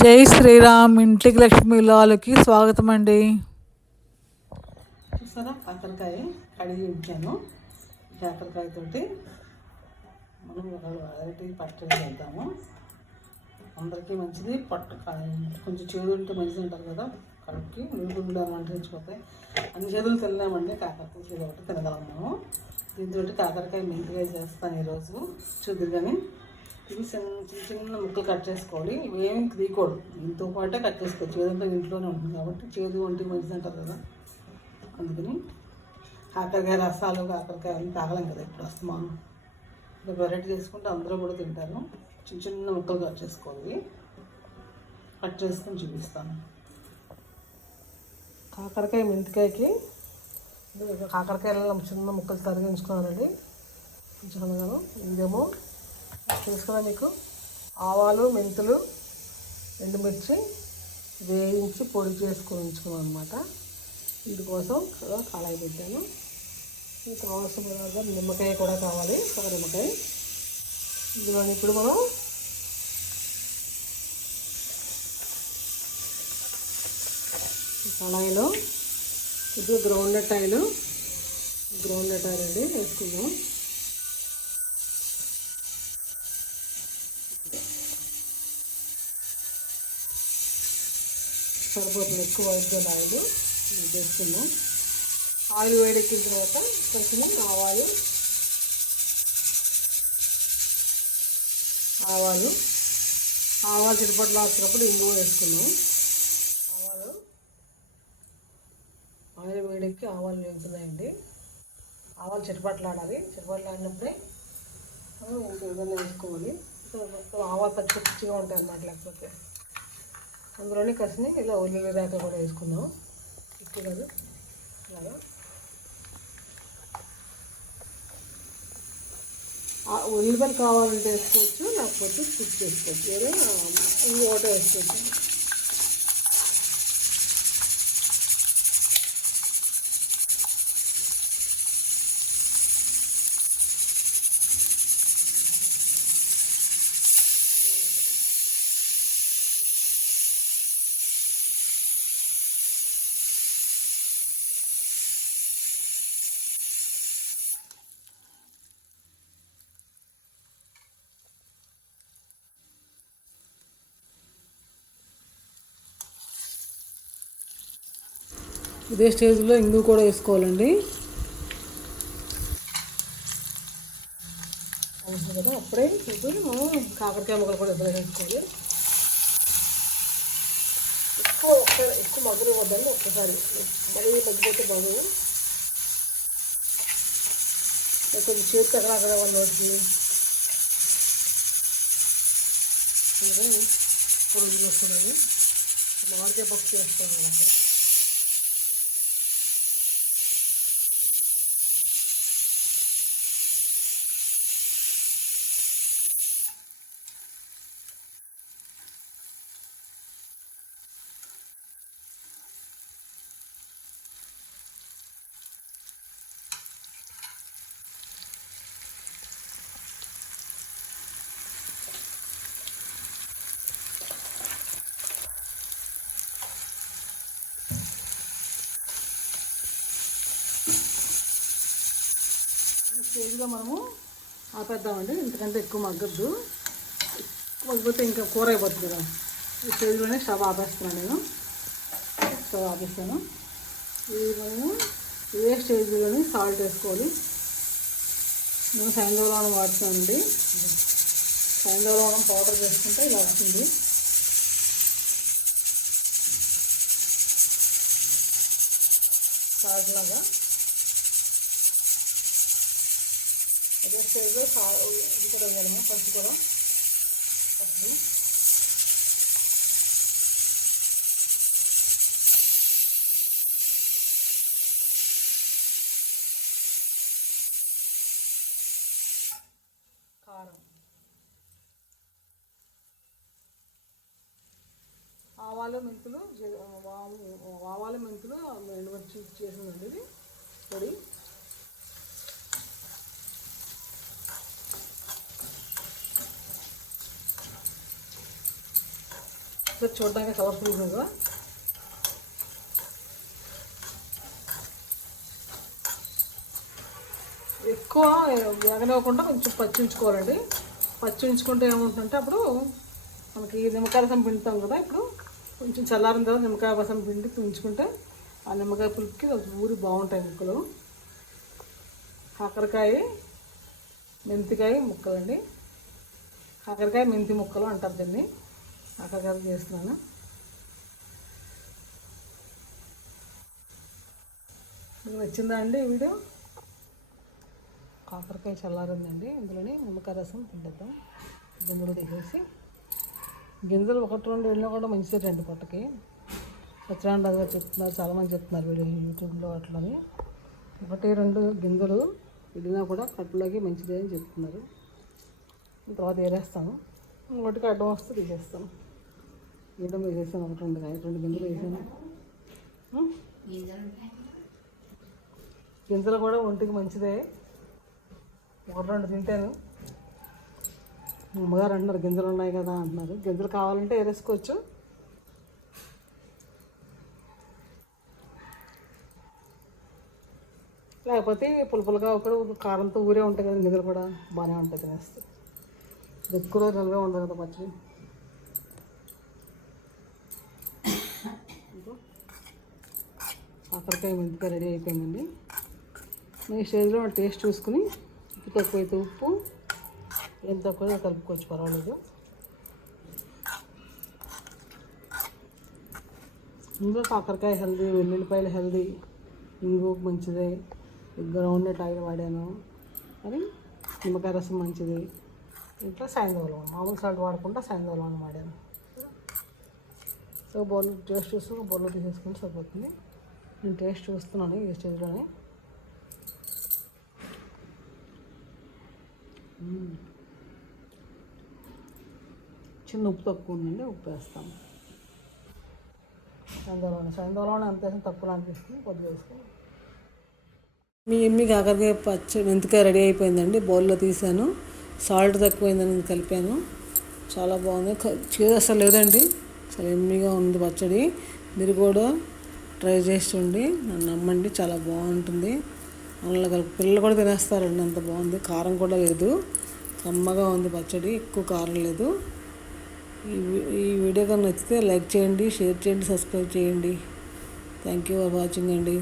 జై శ్రీరామ్ ఇంటికి లక్ష్మి లాలకి స్వాగతం అండి చూసారా కాకరకాయ కడిగి ఉంచాను కాకరకాయతోటి మనం ఒక వెరైటీ పట్టుకు చేద్దాము అందరికీ మంచిది పట్టు కొంచెం చేదు ఉంటే మంచిది ఉంటారు కదా కడుపుకి ఉల్లిగుండా మంటించిపోతాయి అన్ని చేతులు తినలేమండి కాకరకాయ చేదు ఒకటి తినగలము దీంతో కాకరకాయ మెంతికాయ చేస్తాను ఈరోజు చూద్దరు కానీ ఇవి చిన్న చిన్న ముక్కలు కట్ చేసుకోవాలి ఇవేమి తీయకూడదు దీంతో పాటే కట్ చేసుకోవచ్చు ఏదంటే ఇంట్లోనే ఉంటుంది కాబట్టి చేదు వంటి మంచిది అంటారు కదా అందుకని కాకరకాయ రసాలు కాకరకాయలు తాగలేం కదా ఇప్పుడు వస్తున్నాను ఇలా వెరైటీ చేసుకుంటే అందరూ కూడా తింటారు చిన్న చిన్న ముక్కలు కట్ చేసుకోవాలి కట్ చేసుకొని చూపిస్తాను కాకరకాయ మెంతికాయకి కాకరకాయలలో చిన్న ముక్కలు తరిగించుకోవాలండి ఉంచుకున్నాను ఇదేమో చూసుకున్నా మీకు ఆవాలు మెంతులు ఎండుమిర్చి వేయించి పొడి చేసుకుని ఉంచుకున్నాం అనమాట ఇందుకోసం కోసం కళాయి పెట్టాను ఇది కావాల్సిన నిమ్మకాయ కూడా కావాలి ఒక నిమ్మకాయ ఇందులో ఇప్పుడు మనం కళాయిలో ఇది groundnut oil groundnut oil అండి వేసుకుందాం సరిపోతుంది ఎక్కువ వేసుకొని ఆయిల్ చేస్తున్నాం ఆయిల్ వేడెక్కిన తర్వాత కొంచెం ఆవాలు ఆవాలు ఆవాలు తిరుపతిలో వచ్చినప్పుడు ఇంగువ వేసుకున్నాం ఆవాలు ఆయిల్ వేడెక్కి ఆవాలు వెళ్తున్నాయండి ఆవాలు ఆడాలి చిటపట్లాడాలి ఆడినప్పుడే ఇంకా ఏదైనా వేసుకోవాలి ఆవాలు పచ్చి పచ్చిగా ఉంటాయి అన్నమాట లేకపోతే అందులోనే కసిని ఇలా ఉల్లి రేక కూడా వేసుకుందాం ఎక్కువ కాదు ఇలాగా కావాలంటే వేసుకోవచ్చు లేకపోతే స్కిప్ చేసుకోవచ్చు లేదా ఇంకోట వేసుకోవచ్చు ఇదే స్టేజ్లో ఇంగు కూడా వేసుకోవాలండి కదా అప్పుడే ఇప్పుడు మనం కాకరకాయ ముక్కలు కూడా ఇద్దరు వేసుకోవాలి ఎక్కువ ఒకసారి ఎక్కువ మగ్గులు ఇవ్వద్దండి ఒక్కసారి మళ్ళీ మగ్గిపోతే బాగు కొంచెం చేతికి అక్కడ అక్కడ వాళ్ళకి ఇప్పుడు వస్తున్నాయి మామిడికాయ పప్పు చేస్తాను అక్కడ ఈజీగా మనము ఆపేద్దామండి ఇంతకంటే ఎక్కువ మగ్గద్దు మగ్గిపోతే ఇంకా కూర అయిపోతుంది కదా ఈ స్టేజ్లోనే స్టవ్ ఆపేస్తున్నాను నేను స్టవ్ ఆపేస్తాను ఇది మనము ఏ స్టేజ్లోనే సాల్ట్ వేసుకోవాలి నేను సాయంత్రం వాడుతానండి సాయంత్రం పౌడర్ చేసుకుంటే ఇలా వస్తుంది సాల్ట్ లాగా అదే స్టేజ్లో ఇది కూడా వేయాలి పసుపు కూడా పసుపు కారం ఆవాలు మెంతులు ఆవాలు మెంతులు ఎండుమిర్చి చేసిందండి ఇది పొడి చూడడానికి కలర్ఫుల్గా ఉంది కదా ఎక్కువ ఎగనివ్వకుండా కొంచెం పచ్చించుకోవాలండి పచ్చించుకుంటే ఏముంటుందంటే అప్పుడు మనకి నిమ్మకాయ రసం పిండుతాం కదా ఇప్పుడు కొంచెం చల్లారిన తర్వాత నిమ్మకాయ రసం పిండి పించుకుంటే ఆ నిమ్మకాయ పులుపుకి ఊరి బాగుంటాయి ముక్కలు కాకరకాయ మెంతికాయ ముక్కలండి కాకరకాయ మెంతి ముక్కలు అంటారు దీన్ని ఆటగాలు చేస్తున్నాను మీకు నచ్చిందా అండి వీడియో కాకరకాయ చల్లారిందండి ఇందులోనే నిమ్మకాయ రసం పిండేద్దాం గింజలు తీసేసి గింజలు ఒకటి రెండు వెళ్ళినా కూడా మంచిదేటండి పొట్టకి సత్యనారాయణ గారు చెప్తున్నారు చాలామంది చెప్తున్నారు వీడియో యూట్యూబ్లో అట్లని ఒకటి రెండు గింజలు వెళ్ళినా కూడా కట్టులోకి మంచిది అని చెప్తున్నారు తర్వాత వేరేస్తాను ఇంకొకటికి అడ్డం వస్తే తీసేస్తాను ఏదో వేసేసాను ఒకటి రెండు కానీ రెండు గింజలు వేసాను గింజలు కూడా ఒంటికి మంచిదే ఒకటి రెండు తింటాను అమ్మగారు అంటున్నారు గింజలు ఉన్నాయి కదా అంటున్నారు గింజలు కావాలంటే వేసుకోవచ్చు లేకపోతే పులుపులుగా ఒకడు కారంతో ఊరే ఉంటాయి కదా గింజలు కూడా బాగానే ఉంటాయి తినేస్తే ఎక్కువ రోజు నిల్వే ఉండదు కదా పచ్చడి కాకరకాయ మెంతికాయ రెడీ అయిపోయిందండి మీ స్టేజ్లో టేస్ట్ చూసుకుని తక్కువైతే ఉప్పు ఎంత తక్కువ కలుపుకోవచ్చు పర్వాలేదు ఇంకా కాకరకాయ హెల్దీ వెల్లుల్లిపాయలు హెల్దీ ఇంగు మంచిదే గ్రౌండ్ టైర్ వాడాను అని నిమ్మకాయ రసం మంచిది ఇట్లా సాయంత్రం మామూలు సాల్ట్ వాడకుండా సాయంత్రం వాడాను సో బౌల్ టేస్ట్ చూసుకుని బౌల్లో తీసేసుకుని సరిపోతుంది నేను టేస్ట్ చూస్తున్నాను ఈ స్టేజ్లోనే చిన్న ఉప్పు తక్కువ ఉందండి ఉప్పు వేస్తాం సాయంత్రం సాయంత్రంలోనే అంత వేసిన తక్కువ అనిపిస్తుంది కొద్దిగా వేసుకుని మీ ఎమ్మీ కాకరకాయ పచ్చ మెంతికాయ రెడీ అయిపోయిందండి బౌల్లో తీసాను సాల్ట్ తక్కువైందని కలిపాను చాలా బాగుంది చేదు అసలు లేదండి చాలా ఎమ్మిగా ఉంది పచ్చడి మీరు కూడా ట్రై చేసి చూడండి నన్ను నమ్మండి చాలా బాగుంటుంది అందులో కలిపి పిల్లలు కూడా తినేస్తారండి అంత బాగుంది కారం కూడా లేదు కమ్మగా ఉంది పచ్చడి ఎక్కువ కారం లేదు ఈ వీడియో కన్నా నచ్చితే లైక్ చేయండి షేర్ చేయండి సబ్స్క్రైబ్ చేయండి థ్యాంక్ యూ ఫర్ వాచింగ్ అండి